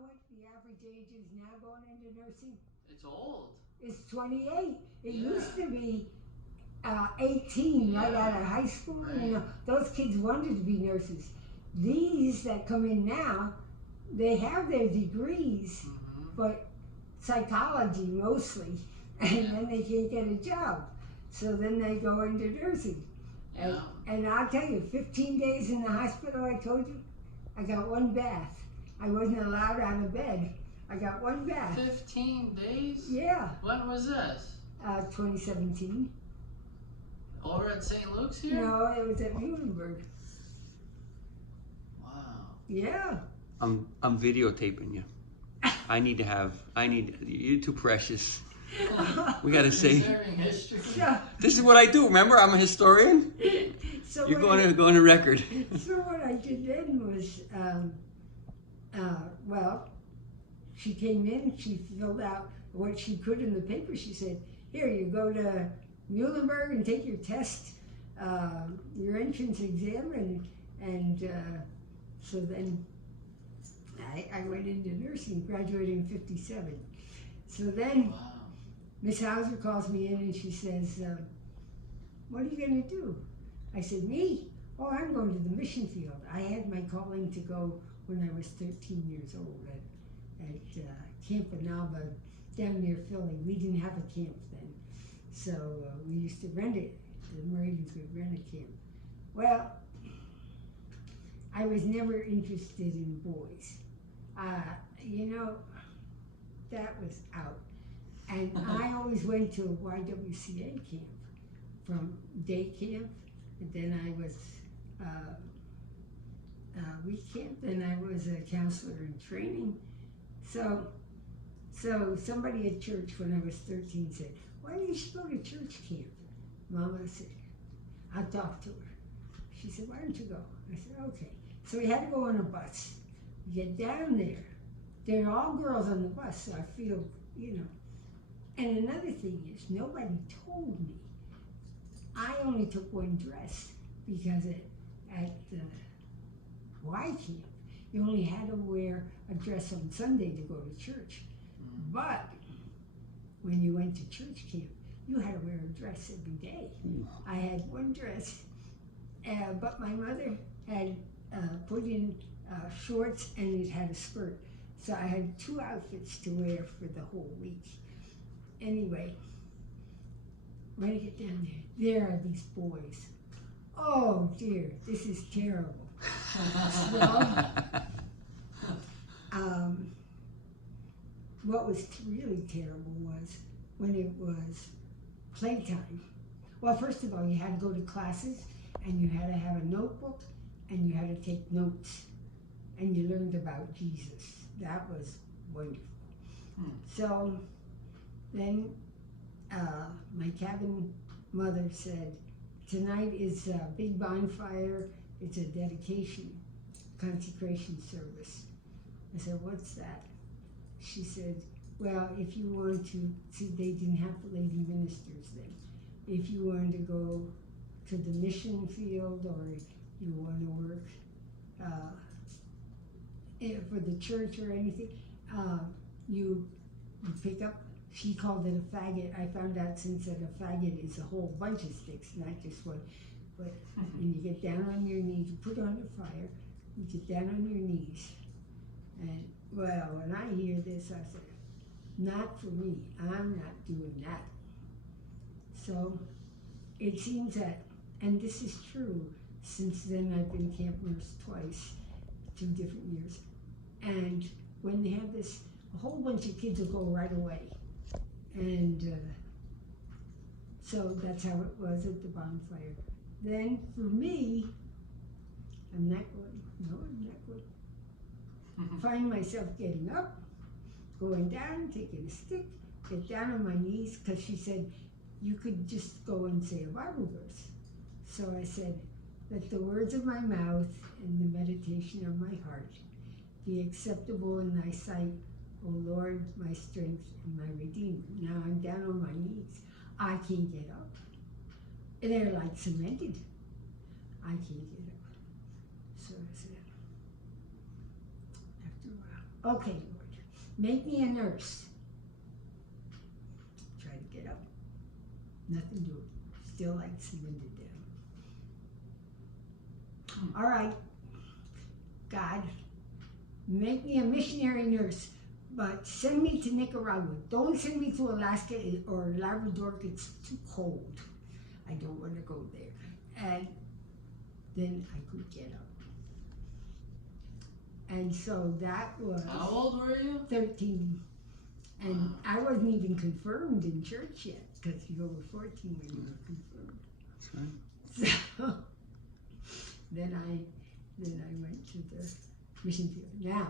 know what the average age is now going into nursing? It's old. It's 28. It used to be 18 right out of high school. Right. You know, those kids wanted to be nurses. These that come in now, they have their degrees, but psychology mostly, and then they can't get a job. So then they go into nursing. And I'll tell you, 15 days in the hospital, I told you, I got one bath. I wasn't allowed out of bed. I got one bath. 15 days? Yeah. When was this? 2017. Over at St. Luke's here? No, it was at Muhlenberg. Wow. Yeah. I'm videotaping you. You're too precious. We gotta say. History. This is what I do. Remember, I'm a historian. So You're going to go on the record. So what I did then was, well, she came in. She filled out what she could in the paper. She said, "Here, you go to Muhlenberg and take your test, your entrance exam," and so then I went into nursing, graduated in '57. So then. Wow. Miss Hauser calls me in and she says, "What are you going to do?" I said, "Me? Oh, I'm going to the mission field." I had my calling to go when I was 13 years old at Camp Anaba down near Philly. We didn't have a camp then, so we used to rent it. The Marines would rent a camp. Well, I was never interested in boys. You know, that was out. And I always went to a YWCA camp, from day camp, and then I was week camp, then I was a counselor in training. So somebody at church when I was 13 said, "Why don't you should go to church camp?" Mama said, "I'll talk to her." She said, "Why don't you go?" I said, "Okay." So we had to go on a bus. We get down there. They're all girls on the bus, so I feel, you know. And another thing is, nobody told me. I only took one dress because at the Y camp, you only had to wear a dress on Sunday to go to church. But when you went to church camp, you had to wear a dress every day. I had one dress, but my mother had put in shorts and it had a skirt. So I had 2 outfits to wear for the whole week. Anyway, when I get down there are these boys. Oh dear, this is terrible. What was really terrible was when it was playtime. Well, first of all, you had to go to classes, and you had to have a notebook, and you had to take notes, and you learned about Jesus. That was wonderful. So then my cabin mother said, "Tonight is a big bonfire. It's a dedication, consecration service." I said, "What's that?" She said, "Well, if you want to," see, they didn't have lady ministers then. "If you wanted to go to the mission field or you want to work for the church or anything, you pick up," she called it a faggot. I found out since that a faggot is a whole bunch of sticks, not just one. But when you get down on your knees, you put on the fire, you get down on your knees. And well, when I hear this, I said, "Not for me. I'm not doing that." So it seems that, and this is true, since then I've been camp nurse twice, 2 different years. And when they have this, a whole bunch of kids will go right away. And so that's how it was at the bonfire. Then for me, I'm not good. No, I'm not good. Find myself getting up, going down, taking a stick, get down on my knees, because she said you could just go and say a Bible verse. So I said, "Let the words of my mouth and the meditation of my heart be acceptable in thy sight, O Lord, my strength and my redeemer." Now I'm down on my knees. I can't get up. They're like cemented. I can't get up. So I said, after a while, Okay, Lord, make me a nurse. Try to get up. Nothing doing. Still like cemented down. All right, God, make me a missionary nurse, but send me to Nicaragua. Don't send me to Alaska or Labrador. It's too cold. I don't want to go there. And then I could get up. And so that was How old were you? 13. And I wasn't even confirmed in church yet, because you were 14 when you were confirmed. That's right. So then I went to the mission field. Now,